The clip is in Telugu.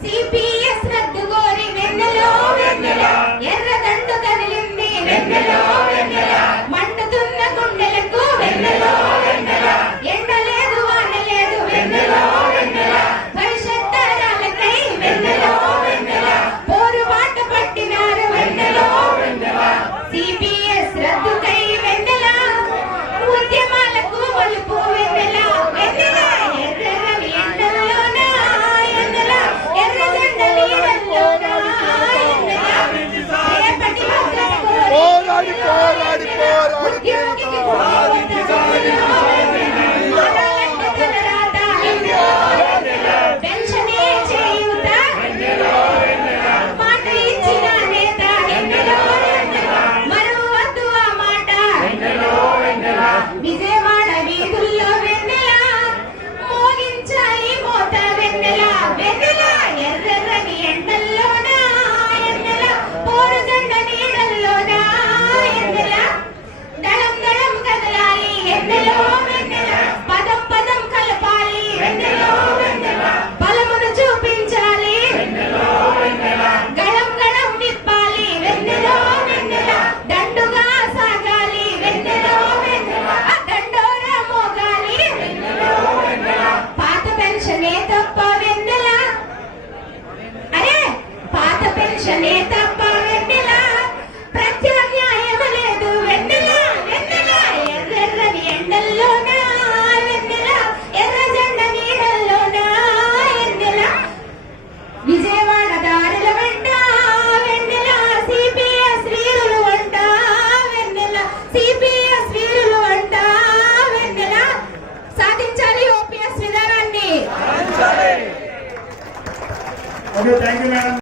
సిపిఎస్ రద్దు కోరి వెన్నెలో వెన్నెల ఎర్రదండు కదిలింది వెన్నెలో వెన్నెల మండుతున్న గుండెలకు వెన్నెలో వెన్నెల ఎండలేదు వానలేదు వెన్నెలో వెన్నెల భవిష్యత్ తరాలకై వెన్నెలో వెన్నెల పోరుబాట పట్టినారు వెన్నెలో వెన్నెల సిపిఎస్ రద్దుకై వెన్నెల ఉద్యమాలకు ఒలుపు వెన్నెల వెన్నెల ఎర్రని ఎండల్లోన వెన్నెల ఎర్ర జెండ నీడల్లోన రేపటి పోరాడి పోరాడి పోరాడి ఉద్యోగికి పెన్షనే చేయూత మాట ఇచ్చిన నేత మరువద్దు ఆ మాట విజయవాడ వీధుల్లో వెన్నెల మోగించాలి మోత వెన్నెల వెన్నెల ఎర్రని ఎండల్లోన ఎన్నెల పోరు జెండ నీడల్లోన ఎన్నెల దళం దళం కదలాలి ఎన్నెలో వెన్నెల పదం పదం కలపాలి వెన్నెలో వెన్నెల బలమును చూపించాలి వెన్నెలో వెన్నెల గళం గళం నిప్పాలి వెన్నెలో వెన్నెల దండుగా సాగాలి వెన్నెలో వెన్నెల దండోరా మోగాలి వెన్నెలో వెన్నెల పాత పెన్షనే తప్ప వెన్నెల అరే పాత పెన్షనే తప్ప వెన్నెల ప్రత్యామ్నాయం లేదు వెన్నెల వెన్నెల ఎర్రని ఎండల్లోన వెన్నెల ఎర్ర జెండ నీడల్లోన వెన్నెల విజయవాడ దారుల వెంట వెన్నెల సిపిఎస్ వీరులు వంట వెన్నెల సిపిఎస్ వీరులు వంట వెన్నెల సాధించాలి ఓపీఎస్ విధానాన్ని. Okay, thank you madam.